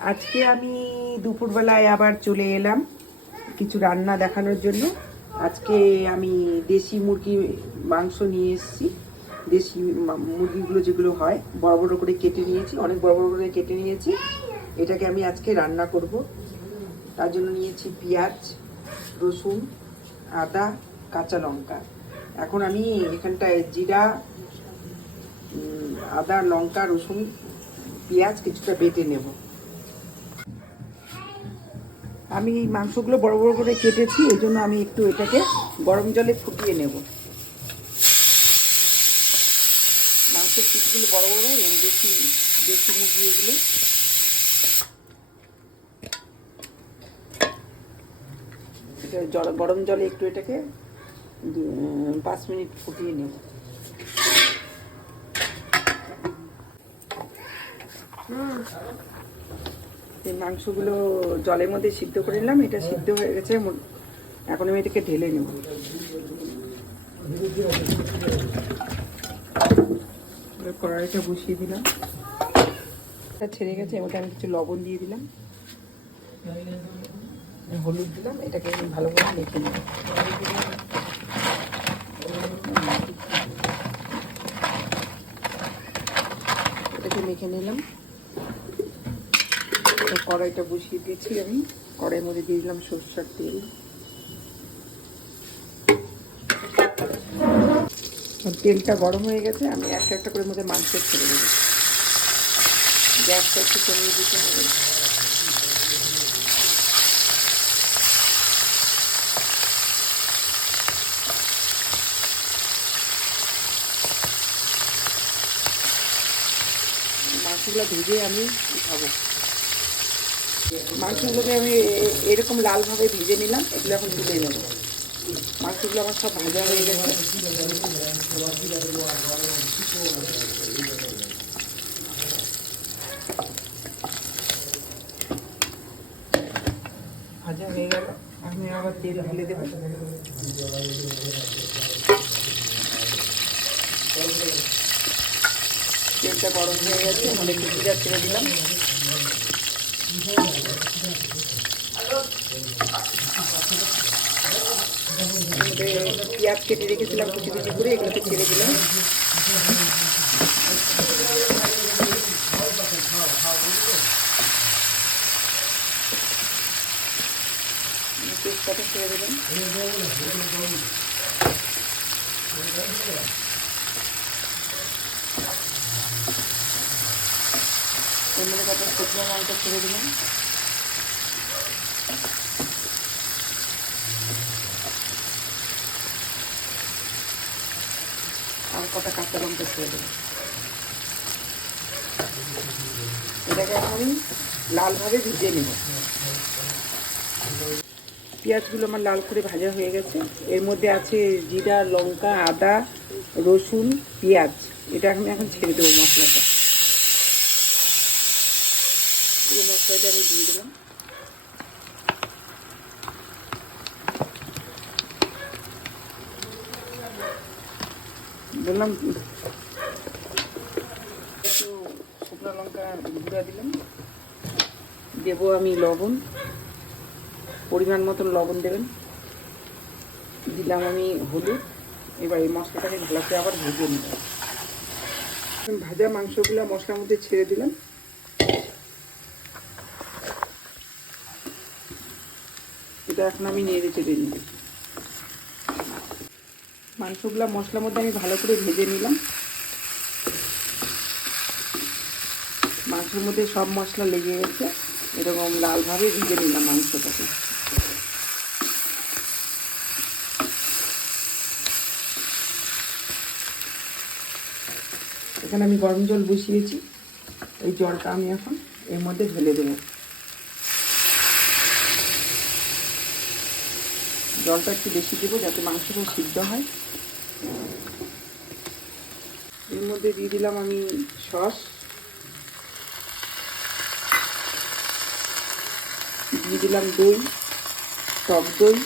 আজকে আমি দুপুরবেলায় আবার চলে এলাম কিছু রান্না দেখানোর জন্য। আজকে আমি দেশি মুরগি মাংস নিয়ে এসেছি। দেশি মুরগিগুলো যেগুলো হয় বড় বড় করে কেটে নিয়েছি, অনেক বড় বড় করে কেটে নিয়েছি। এটাকে আমি আজকে রান্না করব। তার জন্য নিয়েছি পেঁয়াজ, রসুন, আদা, কাঁচা লঙ্কা। এখন আমি এখানটায় জিরা, আদা, লঙ্কা, রসুন, পেঁয়াজ কিছুটা বেটে নেব। আমি এই মাংসগুলো বড় বড় করে কেটেছি, এই জন্য আমি একটু এটাকে গরম জলে ফুটিয়ে নেব। মাংসের পিসগুলো বড় বড় এবং দেশি দেশি মুরগি এগুলো। এটা গরম জলে একটু এটাকে 5 মিনিট ফুটিয়ে নেব। এই মাংসগুলো জলের মধ্যে সিদ্ধ করে নিলাম, এটা সিদ্ধ হয়ে গেছে। এখন আমি এটাকে ঢেলে নেব। কড়াইটা বসিয়ে দিলাম, এটা ছেড়ে গেছে। ওটা আমি কিছু লবণ দিয়ে দিলাম, হলুদ দিলাম। এটাকে আমি ভালো করে মেখে নেব। এটাকে মেখে নিলাম। কড়াইটা বসিয়ে দিয়েছি আমি। কড়াইয়ের মধ্যে দিয়ে দিলাম সরষের তেল। তেলটা গরম হয়ে গেছে, আমি একটা একটা করে মধ্যে মাংস ছেড়ে দেবো। গ্যাসটা একটু কমিয়ে দিতে হবে। মাংসগুলো ভেজে আমি খাবো। মাংসগুলোকে আমি এরকম লালভাবে ভেজে নিলাম। এগুলো এখন তুলে নেব। মাংসগুলো আমার সব ভাজা হয়ে গেছে। ভাজা হয়ে গেল, আমি আবার তেল ঢেলে দেবো। তেলটা গরম হয়ে গেছে, অনেক জিরা ছেড়ে দিলাম। পেঁয়াজ কেটে রেখেছিলাম কুচি কুচি করে, এগুলোকে ছেড়ে দিলাম। তেজপাতা ছেড়ে দিলাম। এর মধ্যে কত শুকনো লঙ্কা ছেড়ে দিলাম। আর কটা কাঁচা লঙ্কা ছেড়ে দিলাম। এটাকে এখন আমি লালভাবে ভেজে নেব। পেঁয়াজগুলো আমার লাল করে ভাজা হয়ে গেছে। এর মধ্যে আছে জিরা, লঙ্কা, আদা, রসুন, পেঁয়াজ। এটা আমি এখন ছেড়ে দেবো মশলাটা। এই মশলাটা আমি দিয়ে দিলাম। বললাম একটু শুকনো লঙ্কা গুঁড়া দিলাম। দেবো আমি লবণ, পরিমাণ মতন লবণ দেবেন। দিলাম আমি হলুদ। এবার এই মশলাটাকে ভালো করে আবার ভেজে নিব। ভাজা মাংসগুলো মশলার মধ্যে ছেড়ে দিলাম। এটা এখন আমি নেড়ে চেড়ে নিব। মাংসগুলো মশলার মধ্যে আমি ভালো করে ভেজে নিলাম। মাংসের মধ্যে সব মশলা লেগে গেছে। এরকম লালভাবে ভেজে নিলাম মাংসটাকে। এখানে আমি গরম জল বসিয়েছি। এই জলটা আমি এখন এর মধ্যে ঢেলে দেবো। জলটা একটু বেশি দেবো যাতে মাংসটা সিদ্ধ হয়। এর মধ্যে দিয়ে দিলাম আমি সস, দিয়ে দিলাম দই, টক দই,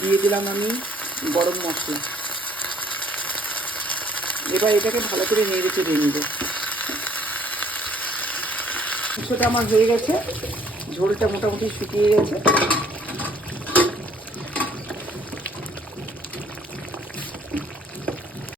দিয়ে দিলাম আমি গরম মশলা। এবার এটাকে ভালো করে নেড়ে চেড়ে নিব। কিছুটা আমার হয়ে গেছে, ঝোলটা মোটামুটি শুকিয়ে গেছে।